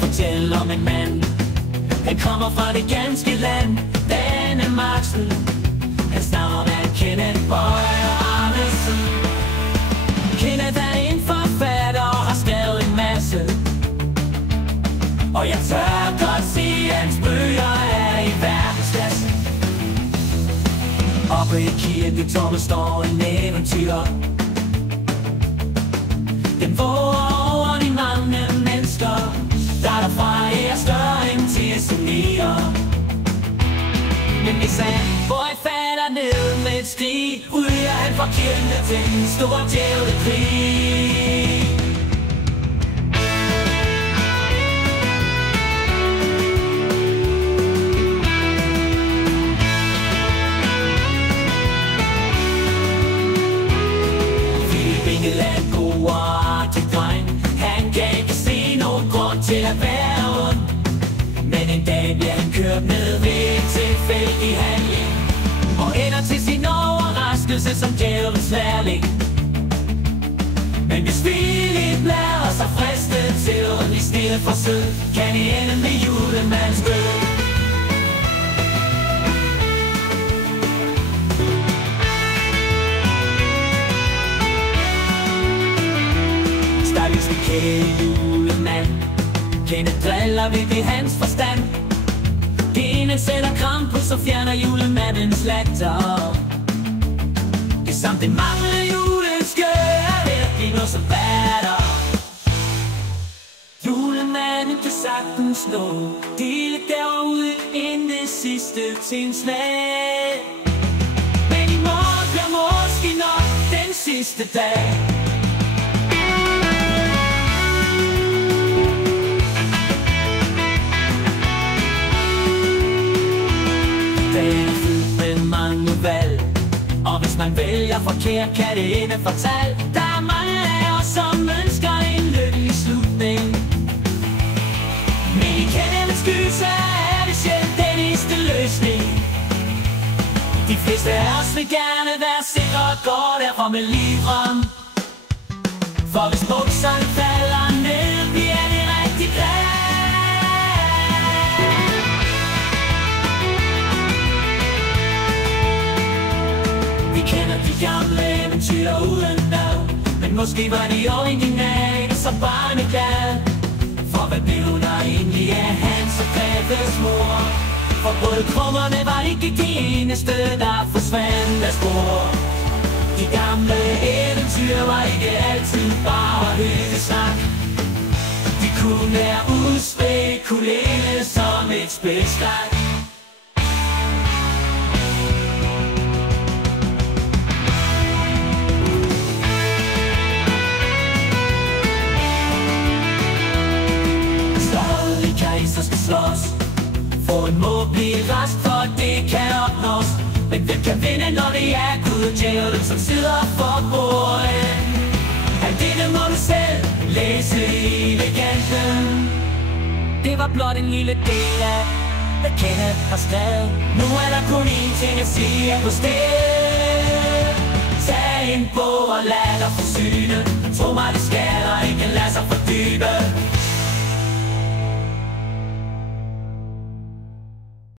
fortælle om en mand. Han kommer fra det ganske land, Danemarksen. Hans navn er Kenneth Bøjer Andersen. Kenneth er en forfatter og har skrevet en masse, og jeg tør godt sige, at hans bøger er i verdensklasse. Oppe i kirketårnet står en eventyr. Den våger over de mange mennesker, der derfra er større end Tesonier. Men hvis han bøj falder ned med et skrig, ryger han fra kirken til en stor djævlekrig. Han kan ikke se nogen grund til at være ond, men en dag bliver han kørt ned ved en tilfældig handling og ender til sin overraskelse som djævelens lærling. Men hvis vi lidt lader sig friste til og i stedet for sød, kan I ende med julemands død. Stakkels kære julemand, Kenneth driller ved hans forstand. Gene sætter krampus og fjerner julemandens latter. Det samt det manglende juleønske er ved at give noget som batter. Julemanden kan sagtens nå dele derude inden det sidste tidsslag. Men i morgen bliver måske nok den sidste dag. Og hvis man vælger forkert, kan det ende fatalt. Der er mange af os, som ønsker en lykkelig slutning, men i Kenneths gyser er det sjældent den eneste løsning. De fleste af os vil gerne være sikre og går derfor med livrem. For hvis bukserne falder ned, bliver det rigtig glad. Vi kender de gamle eventyr uden navn, men måske var de originale, så barneglad. For hvad blev der egentlig af Hans og Gretes mor? For brødkrummerne var ikke de eneste, der forsvandt af spor. De gamle eventyr var ikke altid bare hyggesnak. De kunne være udspekuleret som et spilskræk. Skal slås, for en må blive rask, for det kan opnås. Men hvem kan vinde, når det er Gud og djævlen, som sidder for bordet? Alt det må du selv læse i legenden. Det var blot en lille del af, hvad Kenneth har skrevet. Nu er der kun én ting at sige på stedet. Tag en bog og lad dig forsyne. Tro mig, det skal der ikke lade sig fordybe.